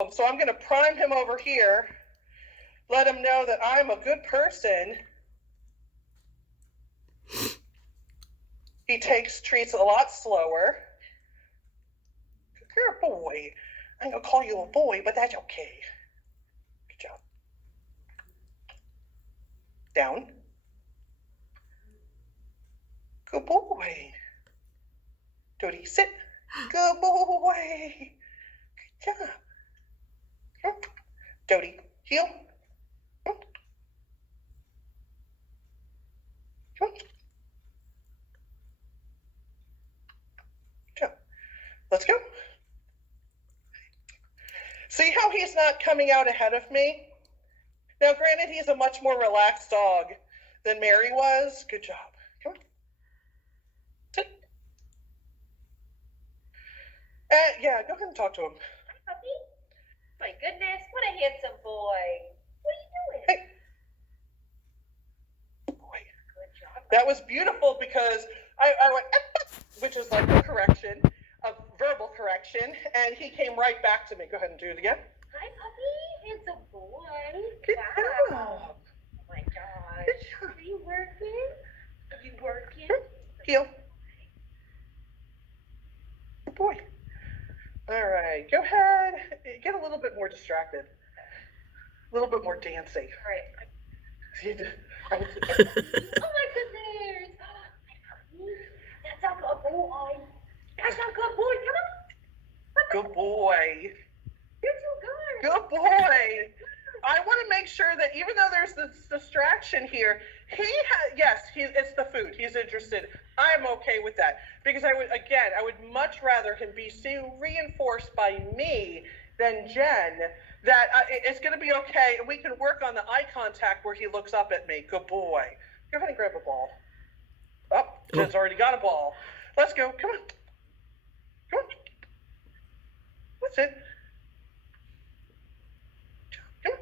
So I'm going to prime him over here, let him know that I'm a good person. He takes treats a lot slower. You're a boy. I'm going to call you a boy, but that's okay. Good job. Down. Good boy. Doty, sit. Good boy. Good job. Doty, heel. Let's go. See how he's not coming out ahead of me? Now, granted, he's a much more relaxed dog than Mary was. Good job. Come on. Sit. Yeah, go ahead and talk to him. Hi, puppy. My goodness, what a handsome boy. What are you doing? Hey. Boy. Good job. That was beautiful because I went, which is like a correction, a verbal correction, and he came right back to me. Go ahead and do it again. Hi, puppy. Handsome boy. Good wow. job. Oh my gosh. Good job. Are you working? Are you working? Heel. Good boy. All right, go ahead. Get a little bit more distracted. A little bit more dancing. All right. Oh my goodness. That's a good boy. That's a good boy. Come on. Good boy. You're too good. Good boy. I want to make sure that even though there's this distraction here, it's the food. He's interested. I'm okay with that because I would much rather him be reinforced by me than Jen that it's going to be okay and we can work on the eye contact where he looks up at me. Good boy. Go ahead and grab a ball. Oh, Jen's already got a ball. Let's go. Come on. Come on. That's it. Come on.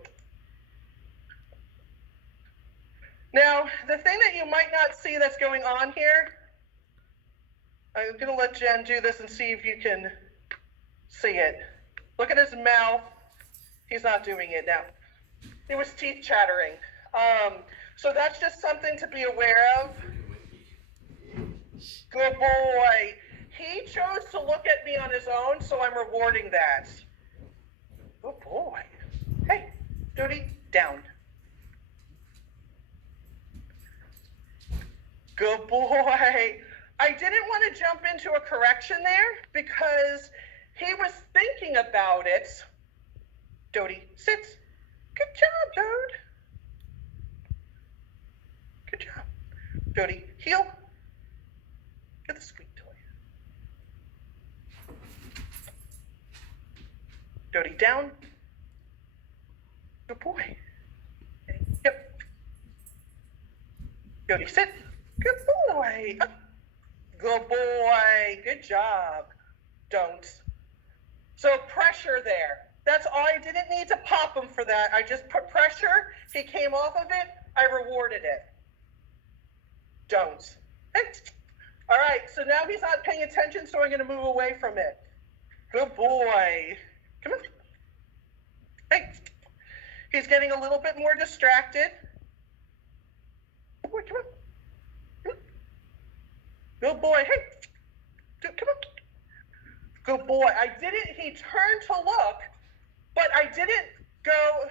Now, the thing that you might not see that's going on here, I'm going to let Jen do this and see if you can see it. Look at his mouth. He's not doing it now. It was teeth chattering. So that's just something to be aware of. Good boy. He chose to look at me on his own, so I'm rewarding that. Good boy. Hey, Doty, down. Good boy. I didn't want to jump into a correction there because he was thinking about it. Doty, sit. Good job, dude. Good job. Doty, heel. Get the squeak toy. Doty, down. Good boy. Yep. Doty, sit. Good boy. Up. Good boy. Good job. Don't. So pressure there. That's all. I didn't need to pop him for that. I just put pressure. He came off of it. I rewarded it. Don't. Hey. All right. So now he's not paying attention, so I'm going to move away from it. Good boy. Come on. Hey. He's getting a little bit more distracted. Good boy. Come on. Good boy. Hey, come on. Good boy. He turned to look, but I didn't go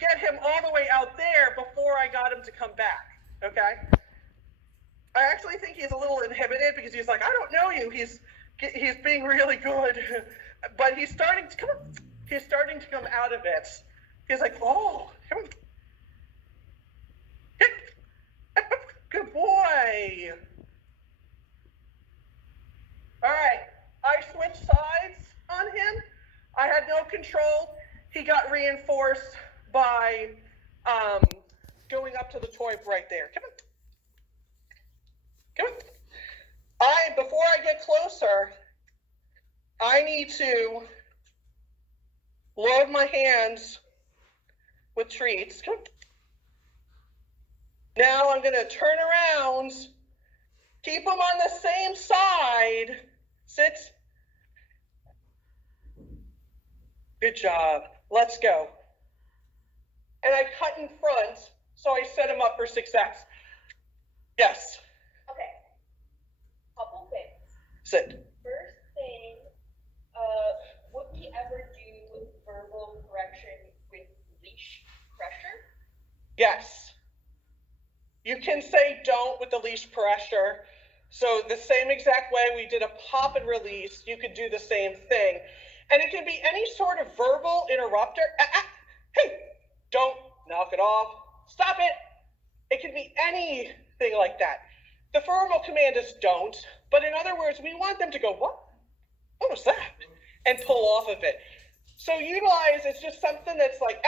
get him all the way out there before I got him to come back, okay? I actually think he's a little inhibited because he's like, I don't know you. He's being really good, but he's starting to come out of it. He's like, oh, come on. Good boy. All right, I switched sides on him. I had no control. He got reinforced by going up to the toy right there. Come on. Come on. Before I get closer, I need to load my hands with treats. Come on. Now I'm going to turn around, keep them on the same side. Sit. Good job. Let's go. And I cut in front, so I set him up for success. Yes. Okay. Couple things. Sit. First thing, would we ever do verbal correction with leash pressure? Yes. You can say don't with the leash pressure. So the same exact way we did a pop and release, you could do the same thing. And it can be any sort of verbal interrupter. Hey, don't knock it off. Stop it. It can be anything like that. The formal command is don't, but in other words, we want them to go, what? What was that? And pull off of it. So utilize, it's just something that's like,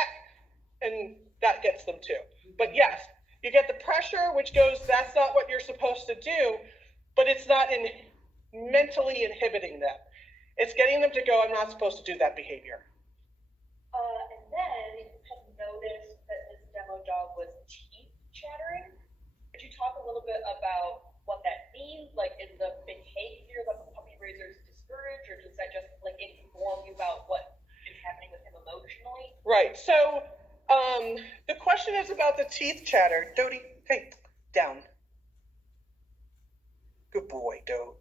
and that gets them too. But yes, you get the pressure, which goes, that's not what you're supposed to do, but it's not mentally inhibiting them. It's getting them to go, I'm not supposed to do that behavior. And then you had noticed that this demo dog was teeth chattering. Could you talk a little bit about what that means? Like, is the behavior that the puppy raisers discourage, or does that just like inform you about what is happening with him emotionally? Right. So the question is about the teeth chatter. Doty, hey, down. Good boy, Doty.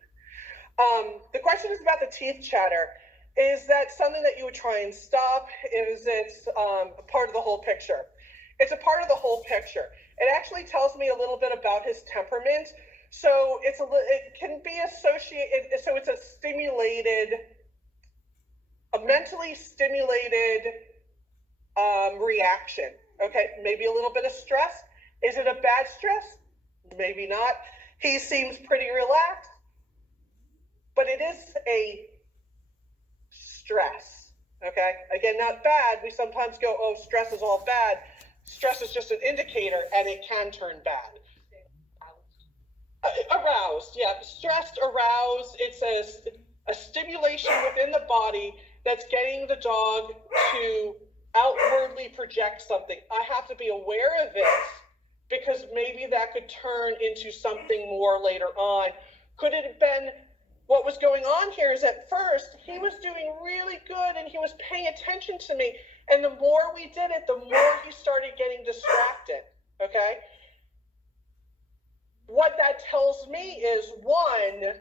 The question is about the teeth chatter. Is that something that you would try and stop? Is it part of the whole picture? It's a part of the whole picture. It actually tells me a little bit about his temperament. So it can be associated, so it's a mentally stimulated reaction. Okay, maybe a little bit of stress. Is it a bad stress? Maybe not. He seems pretty relaxed, but it is a stress. Okay, again, not bad. We sometimes go, oh, stress is all bad. Stress is just an indicator, and it can turn bad. Aroused, yeah. Stressed, aroused. It's a stimulation within the body that's getting the dog to outwardly project something. I have to be aware of it because maybe that could turn into something more later on. Could it have been, what was going on here is at first he was doing really good and he was paying attention to me, and the more we did it, the more he started getting distracted. Okay, what that tells me is, one,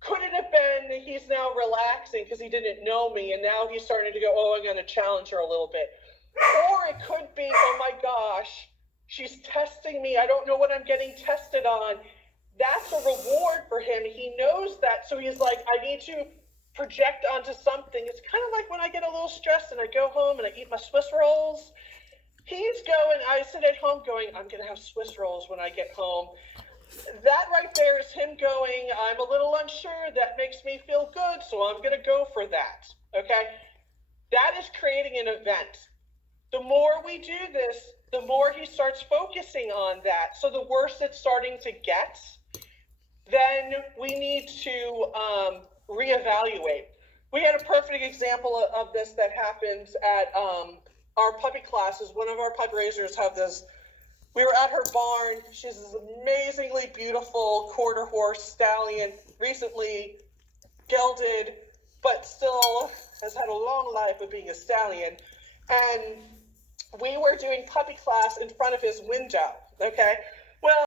could it have been he's now relaxing because he didn't know me and now he's starting to go, oh, I'm going to challenge her a little bit. Or it could be, oh my gosh, she's testing me. I don't know what I'm getting tested on. That's a reward for him. He knows that. So he's like, I need to project onto something. It's kind of like when I get a little stressed and I go home and I eat my Swiss rolls. He's going, I sit at home going, I'm going to have Swiss rolls when I get home. That right there is him going, I'm a little unsure, that makes me feel good, so I'm going to go for that, okay? That is creating an event. The more we do this, the more he starts focusing on that. So the worse it's starting to get, then we need to reevaluate. We had a perfect example of this that happens at our puppy classes. One of our puppy raisers have this. We were at her barn. She's this amazingly beautiful quarter horse stallion, recently gelded, but still has had a long life of being a stallion. And we were doing puppy class in front of his window, okay? Well,